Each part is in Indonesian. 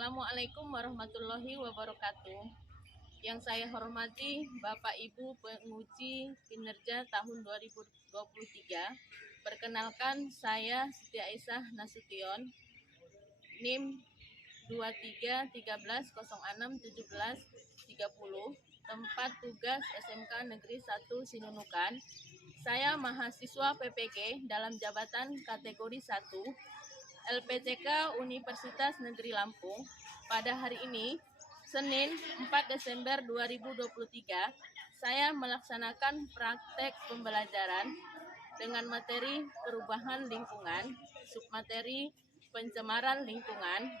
Assalamualaikum warahmatullahi wabarakatuh. Yang saya hormati Bapak Ibu penguji kinerja tahun 2023. Perkenalkan, saya Siti Aisyah Nasution, NIM 2313061730, tempat tugas SMK Negeri 1 Sinunukan. Saya mahasiswa PPG dalam jabatan kategori 1 LPTK Universitas Negeri Lampung. Pada hari ini, Senin 4 Desember 2023, saya melaksanakan praktek pembelajaran dengan materi perubahan lingkungan, submateri pencemaran lingkungan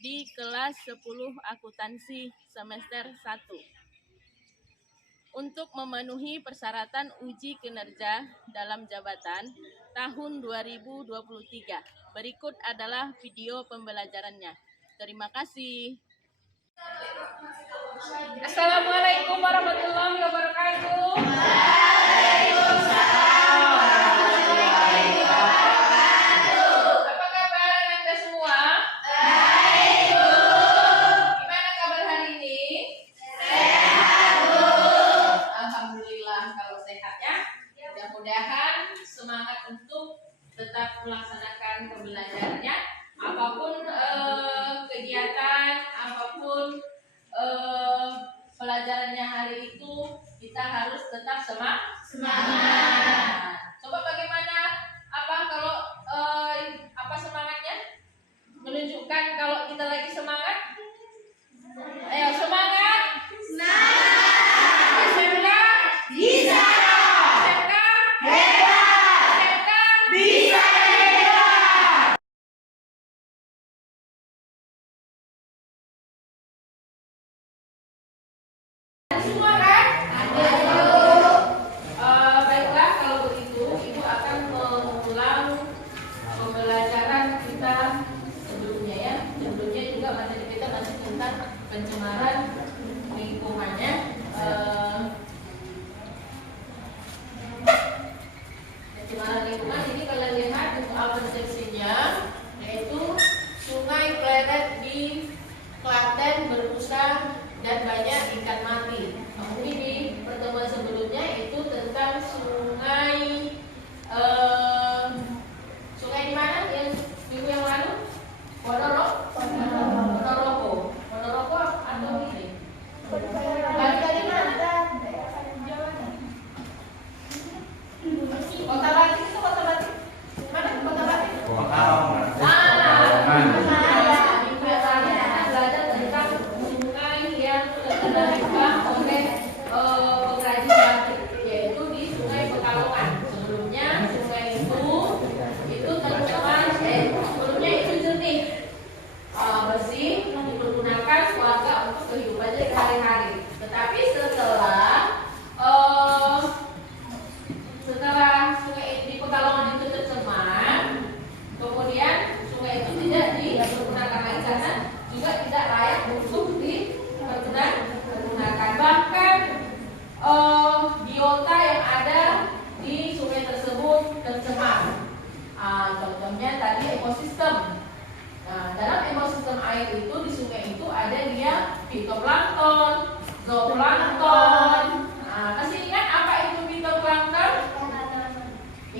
di kelas 10 akuntansi semester 1. Untuk memenuhi persyaratan uji kinerja dalam jabatan tahun 2023. Berikut adalah video pembelajarannya. Terima kasih. Assalamualaikum warahmatullahi wabarakatuh. Apa kabar Anda semua? Baik, Bu. Gimana kabar hari ini? Sehat, Bu. Alhamdulillah kalau sehat ya. Mudah-mudahan semangat untuk tetap melaksanakan pembelajarannya. Apapun kegiatan, apapun pelajarannya hari itu, kita harus tetap semangat. Coba bagaimana kalau semangatnya? Menunjukkan kalau kita lagi semangat. Ayo semangat. SMK bisa. SMK hebat. SMK bisa. Semua kan? Baiklah, kalau begitu Ibu akan mengulang pembelajaran kita sebelumnya ya. Sebelumnya juga materi kita masih tentang pencemaran lingkungannya. Pencemaran lingkungan ini kalian lihat untuk open section-nya, yaitu Sungai Pleret di Klaten berbusa dan banyak ikan mati. Kemudian di pertemuan sebelumnya itu tentang sungai di mana yang minggu yang lalu? Ponorogo atau ini? Bali dari mana? Kota Batik itu kota Batik. Mana kota Batik? Setelah sungai di Pekalongan itu tercemar, kemudian sungai itu tidak dipergunakan lagi karena juga tidak layak untuk dipergunakan. Bahkan biota yang ada di sungai tersebut tercemar. Contohnya tadi ekosistem. Nah, dalam ekosistem air itu di sungai itu ada dia fitoplankton, zooplankton. Masih ingat apa itu fitoplankton?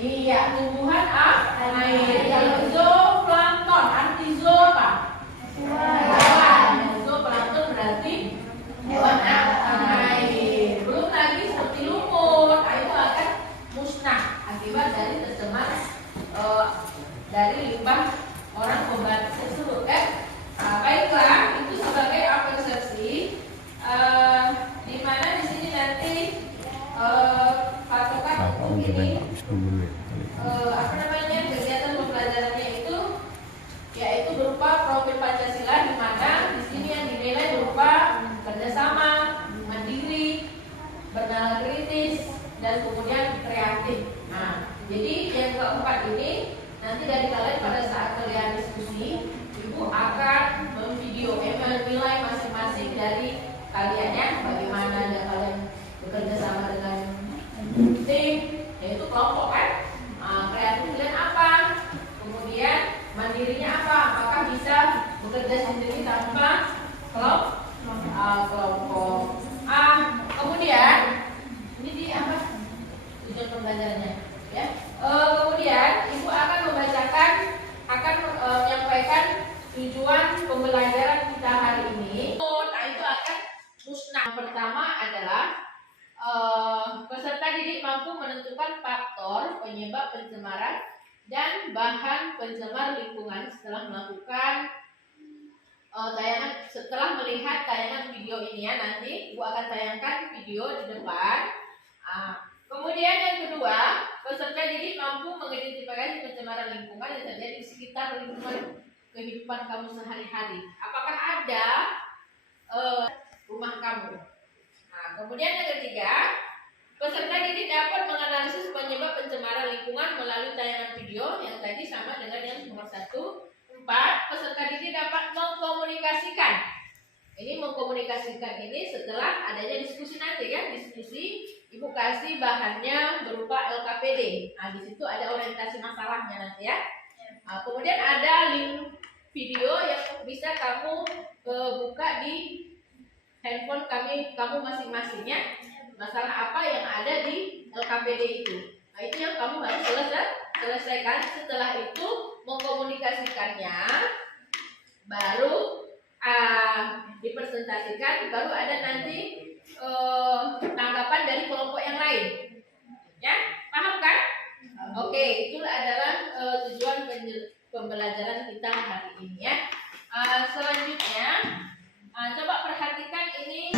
Iya, tumbuhan air. Kalau zooplankton, arti zoo apa? Hewan. Zooplankton berarti hewan air. Belum lagi seperti lumut, itu akan musnah akibat dari tercemar dari limbah orang pembatik tersebut kan. Baiklah, itu sebagai apresiasi di mana di sini nanti patokan untuk ini kegiatan pembelajarannya itu yaitu berupa profil Pancasila, di mana di sini yang dinilai berupa kerjasama, mandiri, bernalar kritis, dan kemudian kreatif. Nah, jadi yang keempat ini nanti dari kalian pada saat kalian diskusi, Ibu akan memvideo, menilai masing-masing dari kalian ya, bagaimana kalian bekerja sama dengan tim, yaitu kelompok kan. Kreatif kalian apa, kemudian mandirinya apa, apakah bisa bekerja sendiri pembelajaran kita hari ini. Nah, itu akan musnah. Pertama adalah peserta didik mampu menentukan faktor penyebab pencemaran dan bahan pencemar lingkungan setelah melakukan setelah melihat tayangan video ini ya. Nanti Ibu akan tayangkan video di depan. Kemudian yang kedua, peserta didik mampu mengidentifikasi pencemaran lingkungan yang terjadi di sekitar lingkungan kehidupan kamu sehari-hari. Apakah ada rumah kamu? Nah, kemudian yang ketiga, peserta didik dapat menganalisis penyebab pencemaran lingkungan melalui tayangan video yang tadi sama dengan yang nomor 1. 4. Peserta didik dapat mengkomunikasikan. Ini mengkomunikasikan ini setelah adanya diskusi nanti ya, diskusi. Ibu kasih bahannya berupa LKPD. Nah, di situ ada orientasi masalahnya nanti ya. Nah, kemudian ada link video yang bisa kamu buka di handphone kamu masing-masingnya. Masalah apa yang ada di LKPD itu. Nah, itu yang kamu harus selesaikan. Setelah itu mengkomunikasikannya, baru dipresentasikan, baru ada nanti tanggapan dari kelompok yang lain. Ya, paham kan? Oke, itu adalah tujuan pembelajaran kita hari ini ya. Selanjutnya, coba perhatikan ini.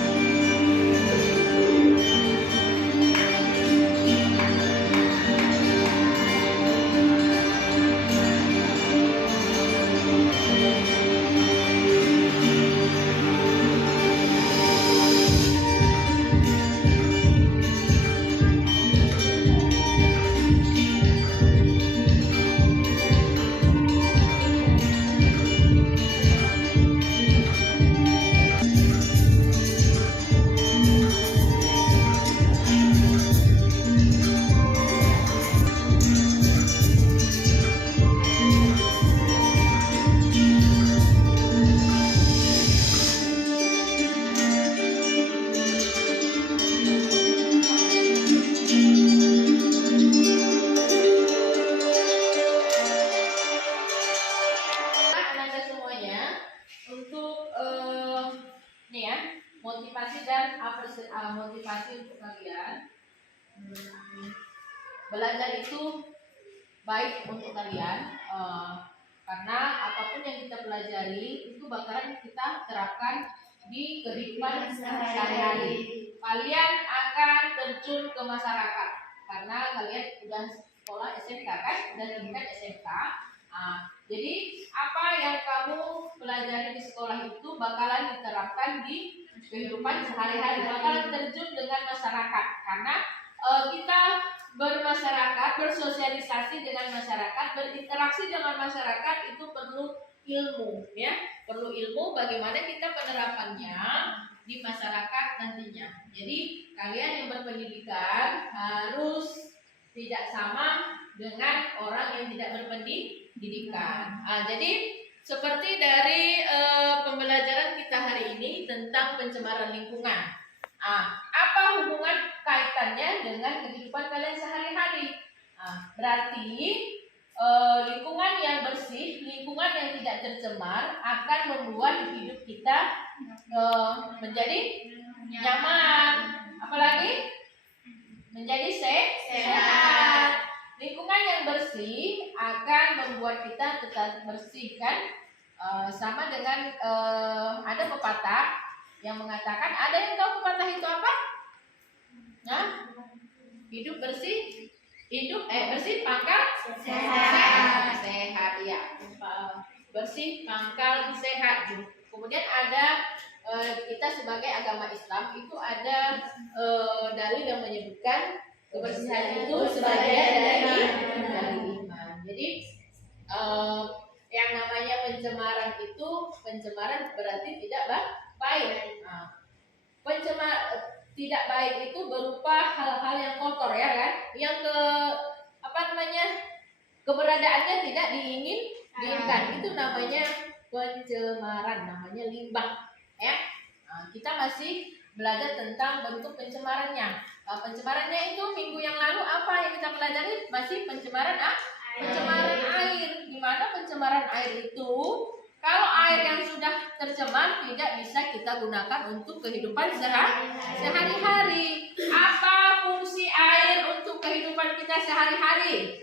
Motivasi untuk kalian. Belajar itu baik untuk kalian karena apapun yang kita pelajari itu bakalan kita terapkan di kehidupan sehari-hari. Kalian akan terjun ke masyarakat karena kalian sudah sekolah SMK kan, sudah tingkat SMK. Jadi apa yang kamu pelajari di sekolah itu bakalan diterapkan di kehidupan sehari-hari, bakalan terjun dengan masyarakat karena kita bermasyarakat, bersosialisasi dengan masyarakat, berinteraksi dengan masyarakat itu perlu ilmu ya, perlu ilmu bagaimana kita penerapannya di masyarakat nantinya. Jadi kalian yang berpendidikan harus tidak sama dengan orang yang tidak berpendidikan. Jadi seperti dari pembelajaran kita hari ini tentang pencemaran lingkungan. Apa hubungan kaitannya dengan kehidupan kalian sehari-hari? Berarti lingkungan yang bersih, lingkungan yang tidak tercemar akan membuat hidup kita menjadi nyaman. Apalagi menjadi sehat. Lingkungan yang bersih akan membuat kita tetap bersih kan? Sama dengan ada pepatah yang mengatakan, ada yang tahu pepatah itu apa? Nah, hidup bersih, bersih pangkal sehat ya. Bersih pangkal sehat. Kemudian ada kita sebagai agama Islam itu ada dalil yang menyebutkan kebersihan itu sebagian dari iman. Jadi yang namanya pencemaran itu, pencemaran berarti tidak baik. Tidak baik itu berupa hal-hal yang kotor ya kan, yang keberadaannya tidak diinginkan, itu namanya pencemaran, namanya limbah ya. Kita masih belajar tentang bentuk pencemarannya. Pencemarannya itu minggu yang lalu apa yang kita pelajari? Masih pencemaran pencemaran air. Di mana pencemaran air itu, kalau air yang sudah tercemar tidak bisa kita gunakan untuk kehidupan sehari-hari. Apa fungsi air untuk kehidupan kita sehari-hari?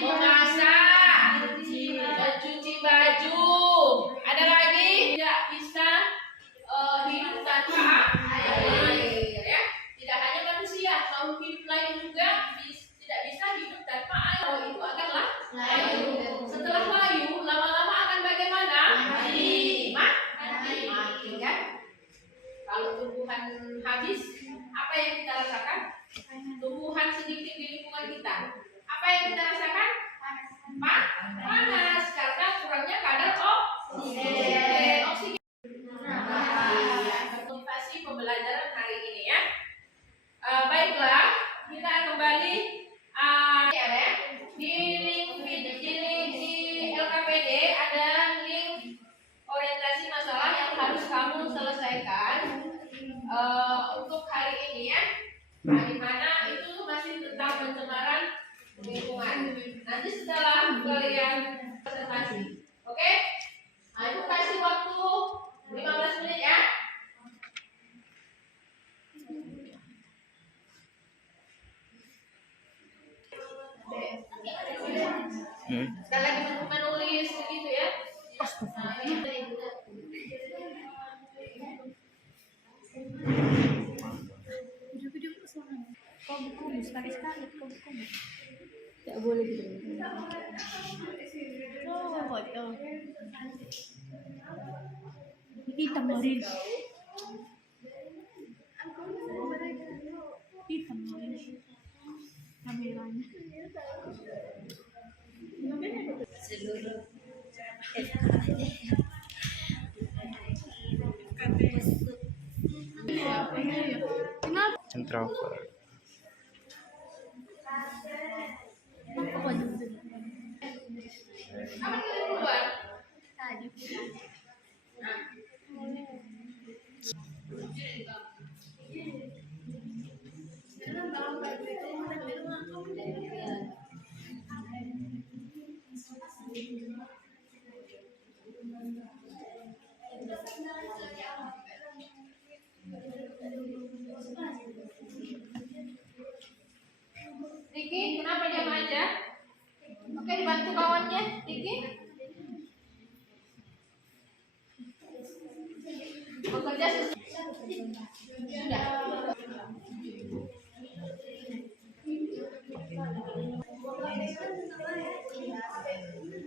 Memasak, mencuci baju. Ada lagi tidak bisa hidup tanpa air, ya. Tidak hanya manusia, makhluk hidup lain juga tidak bisa hidup tanpa air. Oh, itu akanlah layu. Setelah layu, lama-lama akan bagaimana? Mati. Mati kan? Kalau tumbuhan habis, apa yang kita rasakan? Tumbuhan sedikit di lingkungan kita. Apa yang kita rasakan? Panas karena kurangnya kadar oksigen. Motivasi pembelajaran hari ini, ya. Baiklah, kita kembali di LKPD ada link orientasi masalah yang harus kamu selesaikan untuk hari ini, ya. Di mana itu masih tentang pencemaran lingkungan. Nanti setelah kalian presentasi, oke? Nah, itu kasih waktu 15 menit, ya. Sekali lagi menulis begitu, ya. Nah, ini Tidak boleh gitu. Oh, foto. Hitam Marin. Hitam Marin. Kameranya. Seluruh Introvert. apa yang keluar? Riki, kenapa diam aja? Oke, dibantu kawannya, Riki. Bekerja sudah.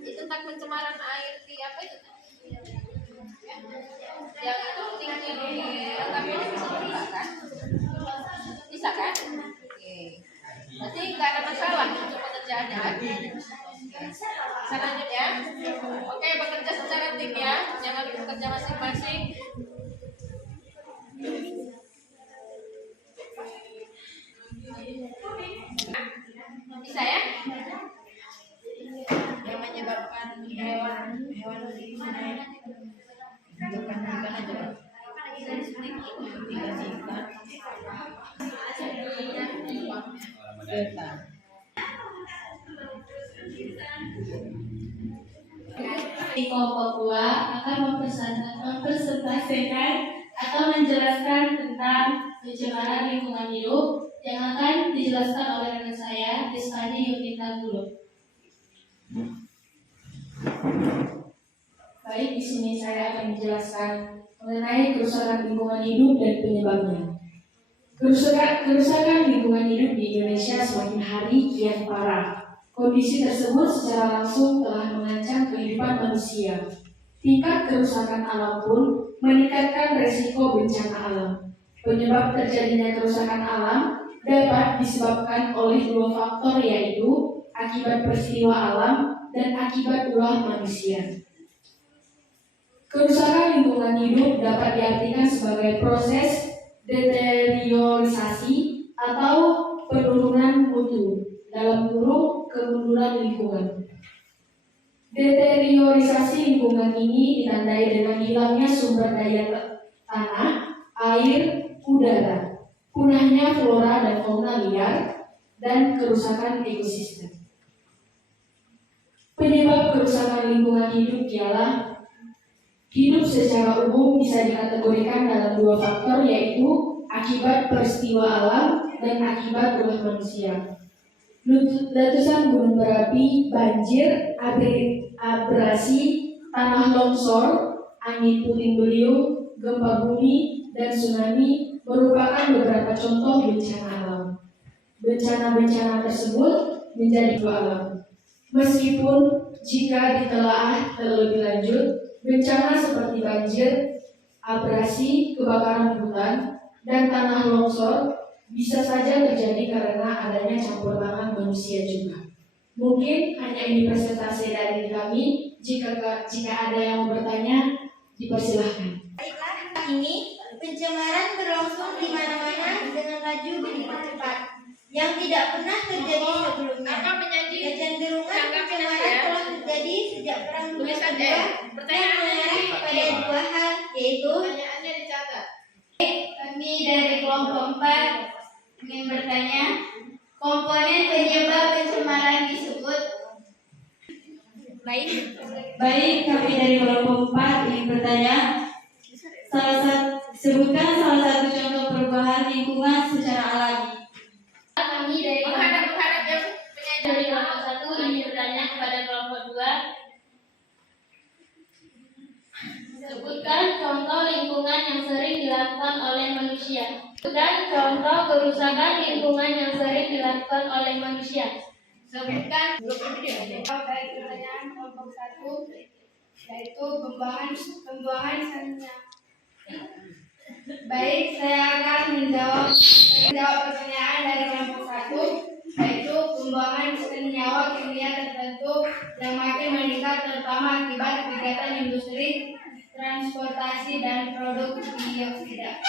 Itu tentang pencemaran air di apa itu? Yang itu tinggi LKPD bisa dibuka kan? Bisa kan? Oke. Berarti nggak ada masalah untuk pekerjaannya kan? Bisa lanjut, ya. Oke, bekerja secara tim, ya. Jangan bekerja masing-masing. Bisa, ya? Yang menyebabkan hewan Iko Papua akan mempresentasikan atau menjelaskan tentang pencemaran lingkungan hidup yang akan dijelaskan oleh rekan saya, Rizkani Yunita Gulo. Baik, di sini saya akan menjelaskan mengenai kerusakan lingkungan hidup dan penyebabnya. Kerusakan lingkungan hidup di Indonesia semakin hari kian parah. Kondisi tersebut secara langsung telah mengancam kehidupan manusia. Tingkat kerusakan alam pun meningkatkan resiko bencana alam. Penyebab terjadinya kerusakan alam dapat disebabkan oleh dua faktor, yaitu akibat peristiwa alam dan akibat ulah manusia. Kerusakan lingkungan hidup dapat diartikan sebagai proses deteriorisasi atau penurunan mutu, dalam kurung kemunduran lingkungan. Deteriorisasi lingkungan ini ditandai dengan hilangnya sumber daya tanah, air, udara, punahnya flora dan fauna liar, dan kerusakan ekosistem. Penyebab lingkungan hidup ialah hidup secara umum bisa dikategorikan dalam dua faktor, yaitu akibat peristiwa alam dan akibat ulah manusia. Letusan gunung berapi, banjir, abrasi, tanah longsor, angin puting beliung, gempa bumi, dan tsunami merupakan beberapa contoh bencana alam. Bencana-bencana tersebut menjadi dua alam. Meskipun jika ditelaah terlebih lanjut, bencana seperti banjir, abrasi, kebakaran hutan, dan tanah longsor bisa saja terjadi karena adanya campur tangan manusia juga. Mungkin hanya ini presentasi dari kami. Jika ada yang mau bertanya, dipersilahkan. Baiklah, ini pencemaran berlangsung di mana-mana dengan laju begitu cepat yang tidak pernah terjadi sebelumnya. Kecenderungan pencemaran telah terjadi sejak Perang Dunia Kedua yang mengarah kepada dua hal, yaitu kami dari kelompok 4 ingin bertanya, komponen penyebab pencemaran disebut. Baik, kami dari kelompok 4 ingin bertanya, sebutkan salah satu contoh perubahan lingkungan secara alami. Kami dari kelompok 1 ingin bertanya kepada kelompok 2. Sebutkan contoh lingkungan yang sering dilakukan oleh manusia. Sebutkan contoh kerusakan lingkungan yang sering dilakukan oleh manusia. Sebutkan Dari pertanyaan kelompok 1, yaitu pembuangan senyawa. Baik, saya akan menjawab pertanyaan dari kelompok 1, yaitu pembuangan senyawa kimia tertentu yang makin meningkat, terutama akibat kegiatan industri, transportasi, dan produk bioksida.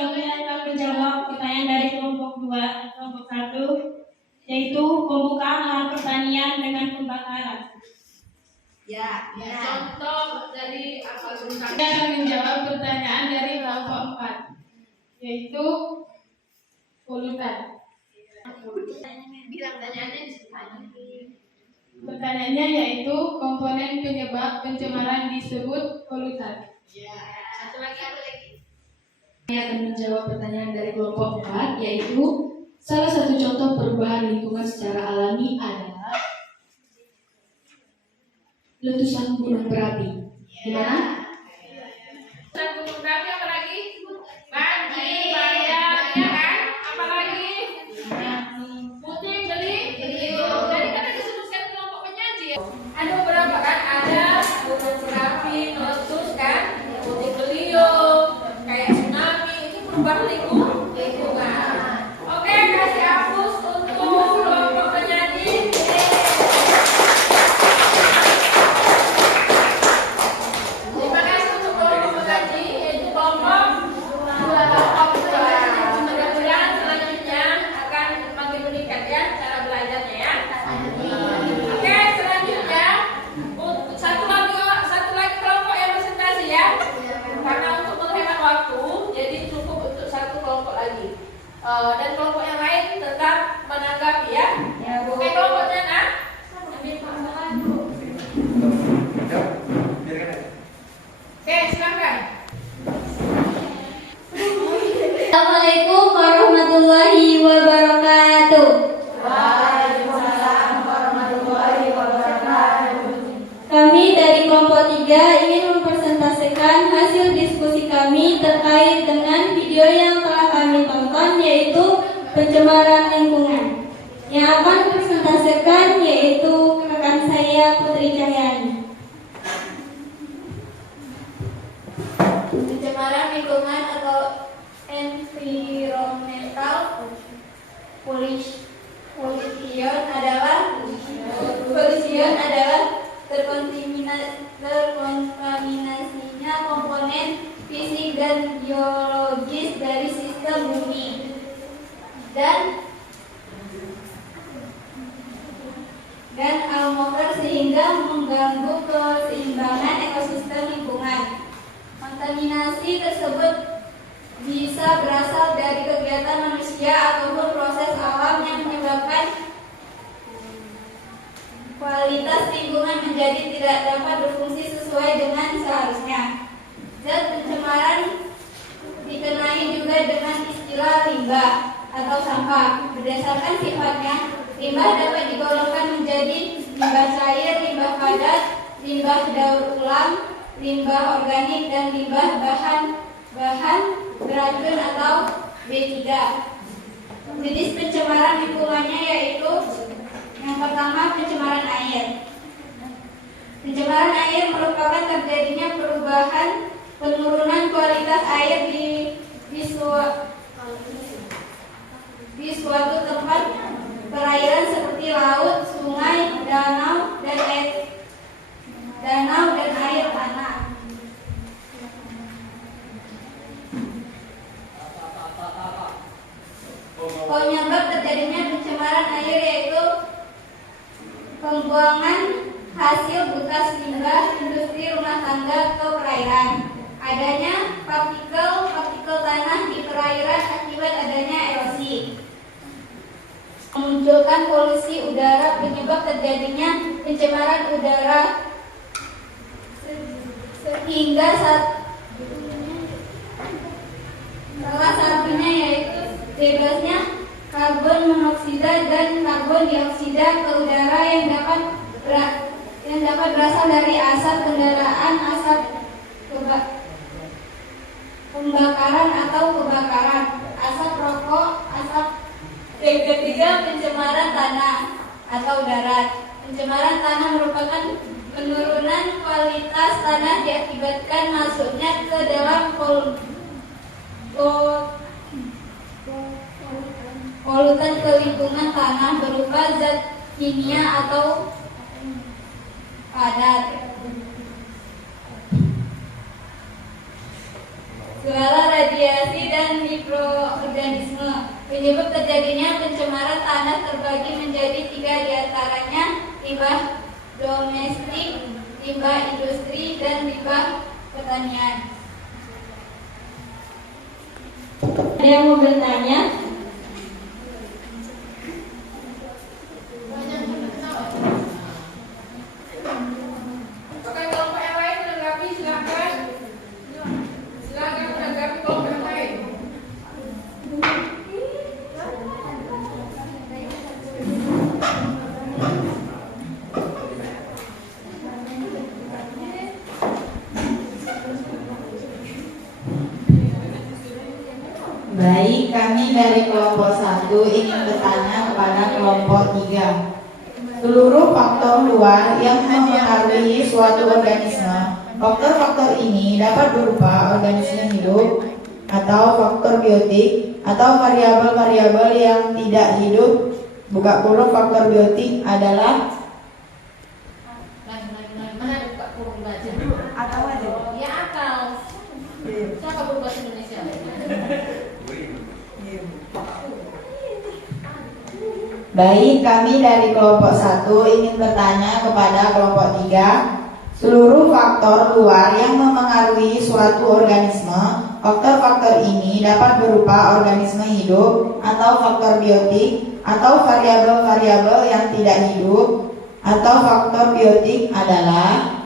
Kami akan menjawab pertanyaan dari kelompok 1, yaitu pembukaan lahan pertanian dengan pembakaran. contoh dari asal Saya akan menjawab pertanyaan dari kelompok 4, yaitu polutan. Pertanyaannya yaitu komponen penyebab pencemaran disebut polutan. Satu lagi apa lagi? Saya akan menjawab pertanyaan dari kelompok 4, yaitu salah satu contoh perubahan lingkungan secara alami adalah letusan gunung berapi. Gimana? Gunung berapi apa lagi? Banjir, bandang, ya kan? Apa lagi? Puting beliung. Tadi kan ada disebutkan kelompok penyaji ya. Ada beberapa kan? Ada gunung berapi, meletus kan? Puting beliung, kayak tsunami. Itu perubahan lingkungan. Oke, kasih hapus untuk kelompok penyaji. Terima kasih untuk kelompok pengaji, yaitu kelompok 2. Mudah-mudahan selanjutnya akan makin meningkat ya cara belajarnya ya. Oke, selanjutnya satu lagi kelompok yang presentasi ya. Karena untuk menghemat waktu, jadi cukup untuk satu kelompok lagi. Dan kelompok yang lain tetap menanggapi ya. Oke, kelompoknya nah. Oke, silakan. Assalamualaikum warahmatullahi wabarakatuh. Kami dari kelompok 3 ingin mempresentasikan hasil diskusi kami terkait dengan video yang telah kami tonton, yaitu pencemaran lingkungan. Yang akan mempresentasikan yaitu rekan saya Putri Cahyani. Pencemaran lingkungan atau environmental pollution adalah terkontaminasinya komponen fisik dan biologis dari sistem bumi dan atmosfer sehingga mengganggu keseimbangan ekosistem lingkungan. Kontaminasi tersebut bisa berasal dari kegiatan manusia ataupun proses alam yang menyebabkan kualitas lingkungan menjadi tidak dapat berfungsi sesuai dengan seharusnya. Zat pencemaran dikenai juga dengan istilah limbah atau sampah. Berdasarkan sifatnya, limbah dapat digolongkan menjadi limbah cair, limbah padat, limbah daur ulang, limbah organik, dan limbah bahan beracun atau B3. Jenis pencemaran lingkungannya yaitu yang pertama, pencemaran air. Pencemaran air merupakan terjadinya penurunan kualitas air di suatu tempat perairan seperti laut, sungai, danau, dan air tanah. Penyebab terjadinya pencemaran air yaitu pembuangan hasil bekas limbah industri, rumah tangga ke perairan, adanya partikel tanah di perairan akibat adanya erosi, memunculkan polusi udara. Penyebab terjadinya pencemaran udara sehingga salah satunya yaitu bebasnya karbon monoksida dan karbon dioksida ke udara yang dapat berasal dari asap kendaraan, asap pembakaran atau kebakaran, asap rokok, asap. Yang ketiga, pencemaran tanah atau darat. Pencemaran tanah merupakan penurunan kualitas tanah diakibatkan masuknya ke dalam polutan ke lingkungan tanah berupa zat kimia atau padat, segala radiasi dan mikroorganisme. Penyebab terjadinya pencemaran tanah terbagi menjadi 3, diantaranya limbah domestik, limbah industri, dan limbah pertanian. Ada yang mau bertanya? Oke, kelompok yang lain menanggapi, silakan. Silakan menanggapi kelompok yang lain. Baik, kami dari kelompok 1 ingin bertanya kepada kelompok 3. Seluruh faktor luar yang mempengaruhi suatu organisme, faktor-faktor ini dapat berupa organisme hidup atau faktor biotik atau variabel-variabel yang tidak hidup. Buka kurung, faktor biotik adalah Mana buka kurung belajar? atau ada. Ya akal. Siapa berbahasa Indonesia? Baik, kami dari kelompok 1 ingin bertanya kepada kelompok 3. Seluruh faktor luar yang mempengaruhi suatu organisme, faktor-faktor ini dapat berupa organisme hidup atau faktor biotik atau variabel-variabel yang tidak hidup, atau faktor biotik adalah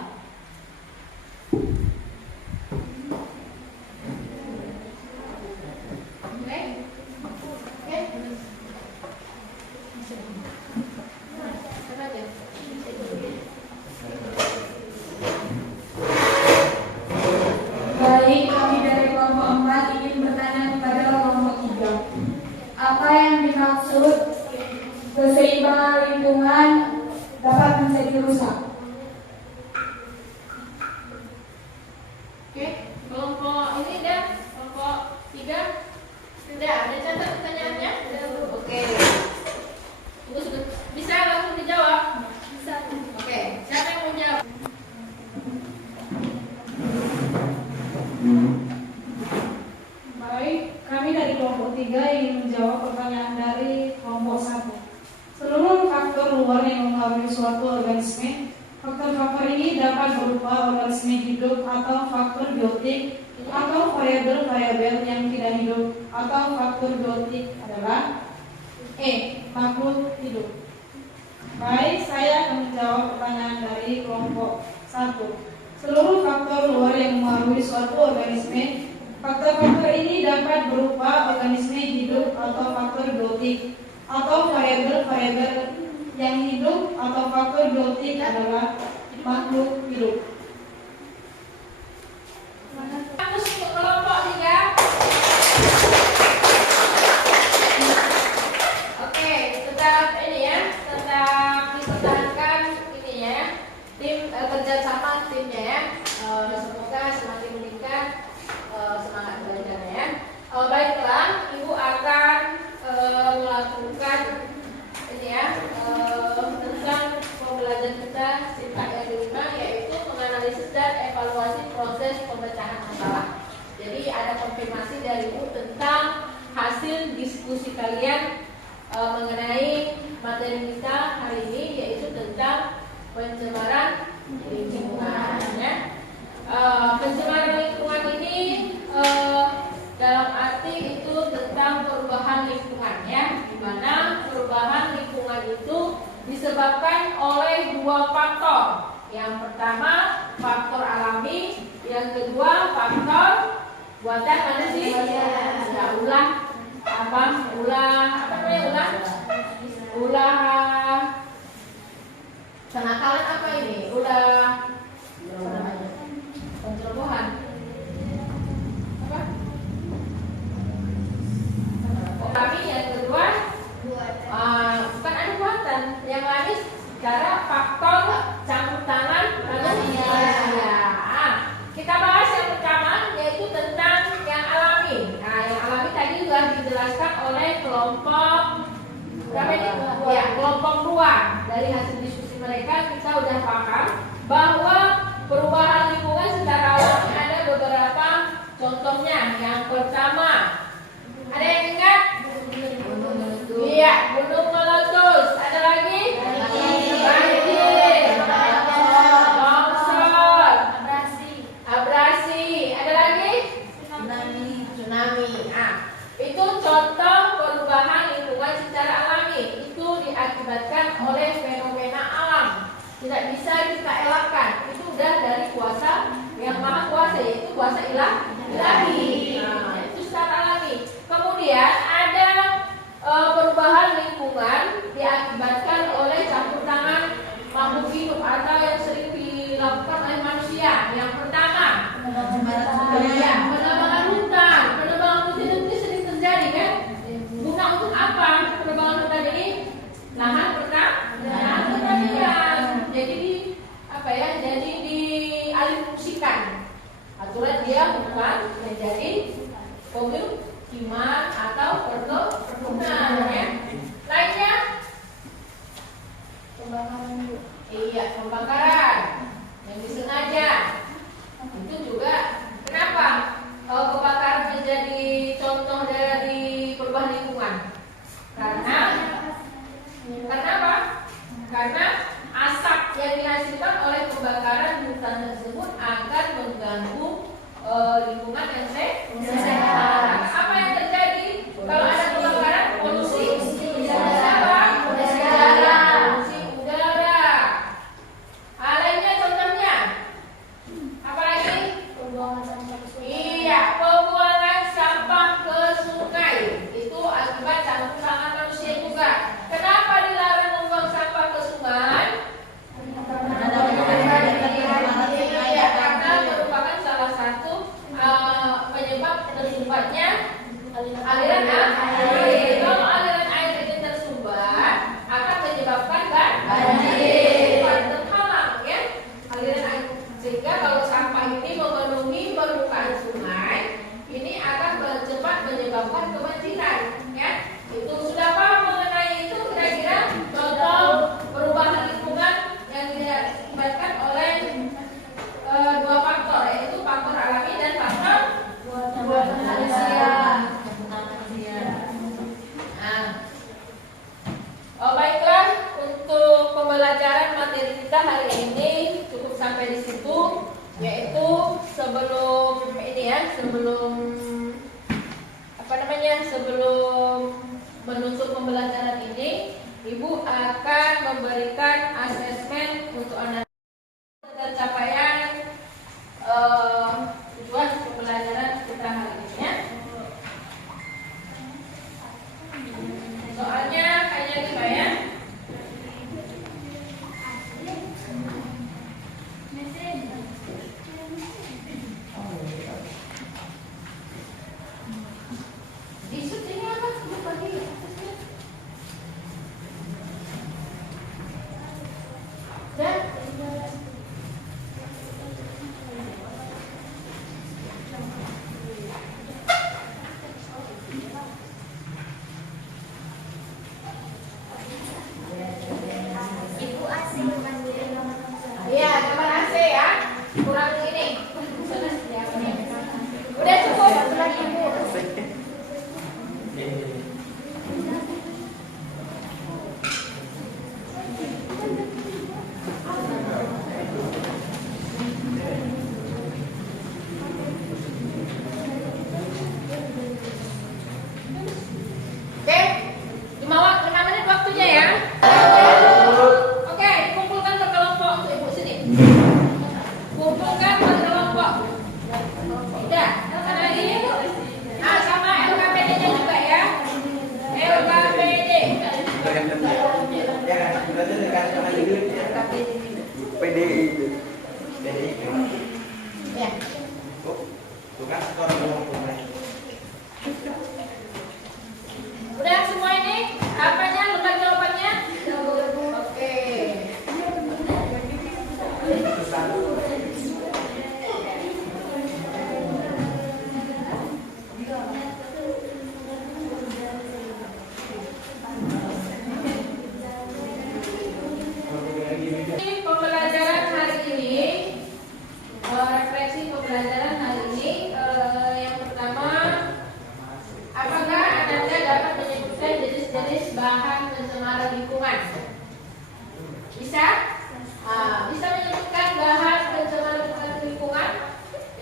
Baik, kami dari kelompok 4 ingin bertanya kepada kelompok 3. Apa yang dimaksud keseimbangan lingkungan dapat menjadi rusak? Oke, kelompok ini dah, kelompok 3 sudah ada catat pertanyaannya? Oke. Bisa langsung dijawab? Bisa. Oke, siapa yang mau jawab? Baik, kami dari kelompok 3 ingin menjawab pertanyaan dari kelompok 1. Seluruh faktor luar yang mempengaruhi suatu organisme, faktor-faktor ini dapat berupa organisme hidup atau faktor biotik atau variabel-variabel yang tidak hidup, atau faktor biotik adalah makhluk hidup. Baik, saya akan menjawab pertanyaan dari kelompok 1. Seluruh faktor luar yang mempengaruhi suatu organisme. Faktor-faktor ini dapat berupa organisme hidup atau faktor biotik, atau variabel-variabel yang hidup atau faktor biotik adalah makhluk hidup. Fokus untuk kelompok 3. Oke, tetap ini ya, tetap dipertahankan ini ya, tim kerjasama timnya ya. Semoga semakin meningkat semangat belajarnya ya. Baiklah, Ibu akan melakukan ini ya tentang pembelajaran kita sifat yang kelima, yaitu menganalisis dan evaluasi proses pemecahan masalah. Jadi ada konfirmasi dari Ibu tentang hasil diskusi kalian mengenai materi kita hari ini, yaitu tentang pencemaran lingkungan ya. Pencemaran lingkungan ini dalam arti itu tentang perubahan lingkungan ya, di mana perubahan lingkungan itu disebabkan oleh 2 faktor. Yang pertama faktor alami, yang kedua faktor buatan manusia. Ya, ulah kenakalan apa ini? Pencerobohan. Apa? Kami yang kedua bukan ada buatan, yang lain secara faktor campur tangan manusia. Kita bahas yang pertama, yaitu tentang yang alami. Nah, yang alami tadi sudah dijelaskan oleh kelompok berapa ini? Ya, kelompok 2. Dari hasil diskusi mereka kita sudah paham bahwa perubahan lingkungan secara alami ada beberapa contohnya. Yang pertama, ada yang ingat? Iya, gunung meletus. Ada lagi? Banjir, longsor, abrasi. Ada lagi? Tsunami. Itu contoh perubahan lingkungan secara alami. Itu diakibatkan oleh fenomena alam. Tidak bisa kita elakkan. Itu sudah dari kuasa yang maha kuasa, yaitu kuasa ilahi. Itu secara alami. Kemudian ada perubahan lingkungan diakibatkan oleh campur tangan makhluk hidup atau yang sering dilakukan oleh manusia. Yang pertama, penebangan hutan. Penebangan hutan itu sering terjadi kan? Guna untuk apa penebangan hutan ini? Lahan pertanian. Jadi jadi dialihfungsikan. Aturan dia bukan menjadi pemukiman atau perkebunan ya. Lainnya pembakaran yang disengaja. Itu juga kenapa kebakaran menjadi contoh dari perubahan lingkungan? Karena apa? Karena asap yang dihasilkan oleh pembakaran hutan tersebut akan mengganggu lingkungan yang sehat. Apa yang terjadi kalau ada kebakaran? Polusi udara. Lainnya contohnya apa lagi? Pembuangan sampah ke sungai. Itu akibat campur tangan manusia juga. Kenapa dilarang membuang sampah ke sungai? Karena merupakan salah satu penyebab tersumbatnya aliran air. Kalau aliran air ini tersumbat, akan menyebabkan banjir, terhalang ya aliran air. Sehingga kalau sampah ini memenuhi permukaan sungai, ini akan cepat menyebabkan kebanjiran ya. Itu sudah paham mengenai itu? Kira-kira contoh perubahan lingkungan yang diakibatkan oleh 2 faktor, yaitu faktor alami dan faktor buatan manusia. Baiklah, untuk pembelajaran materi kita hari ini cukup sampai di situ, yaitu sebelum sebelum menutup pembelajaran ini, Ibu akan memberikan asesmen untuk anak pencapaian tujuan pembelajaran kita hari ini ya. Soalnya hanya 5 ya. Iya, kamar AC ya. Kurang ini. Udah cukup lagi Ibu. Oke, 5 menit waktunya ya. Oke, kumpulkan per kelompok untuk Ibu sini. Kumpulkan per kelompok. Udah, ada lagi? Sama LKPD-nya juga ya. LKPD. Ya. Udah semua ini? Apanya? Lembar jawabannya? Oke. Pembelajaran hari ini, refleksi pembelajaran hari ini, yang pertama, apakah Anda dapat menyebutkan jenis-jenis bahan pencemar lingkungan? Bisa? Bisa menyebutkan bahan pencemar lingkungan?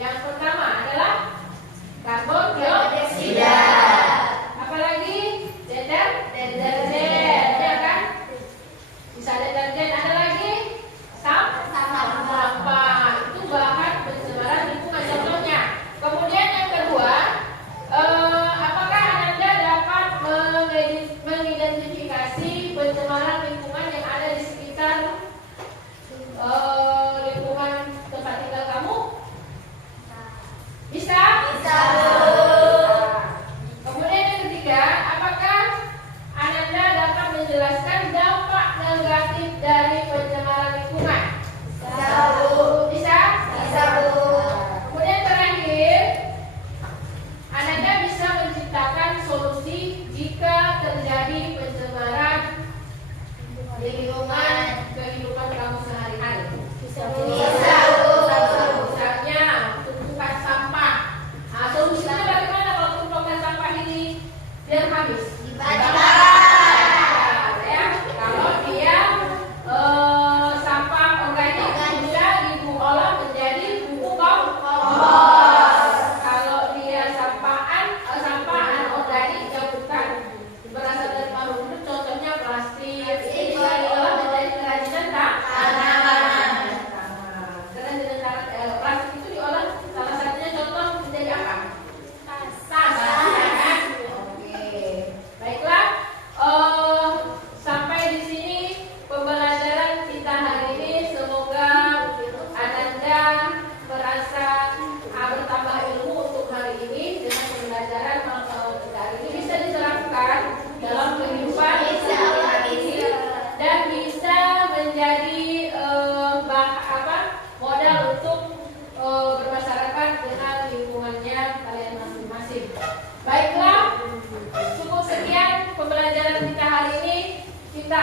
Yang pertama adalah karbon dioksida. Apalagi deterjen, ya kan? Bisa deterjen. Ada lagi sampah. Itu bahan pencemaran lingkungan contohnya. Kemudian yang kedua, apakah Anda dapat mengidentifikasi pencemaran lingkungan yang ada di sekitar lingkungan tempat tinggal kamu? Bisa? Bisa. Kemudian yang ketiga, apakah Anda dapat menjelaskan dampak negatif dari pencemaran lingkungan? Bisa? Bisa. Kemudian terakhir, Anda bisa menciptakan solusi jika terjadi pencemaran lingkungan kehidupan kamu sehari-hari. Bisa. Misalnya tumpukan sampah. Solusinya bagaimana kalau tumpukan sampah ini biar habis? Ya, kalau dia sampah organik bisa diolah menjadi pupuk kompos. Kalau dia sampah anorganik yang bukan berasal dari makhluk hidup, contohnya plastik, ini bisa diolah menjadi kerajinan tanaman. Plastik itu diolah salah satunya contoh menjadi apa? Tas. Oke. Baiklah. Sampai di sini pembelajaran kita hari ini. Semoga Anda merasa bertambah ilmu untuk hari ini dengan pembelajaran kita hari ini bisa diterapkan dalam kehidupan sehari-hari dan bisa menjadi modal untuk bermasyarakat dengan lingkungannya kalian masing-masing. Baiklah, cukup sekian pembelajaran kita hari ini. Kita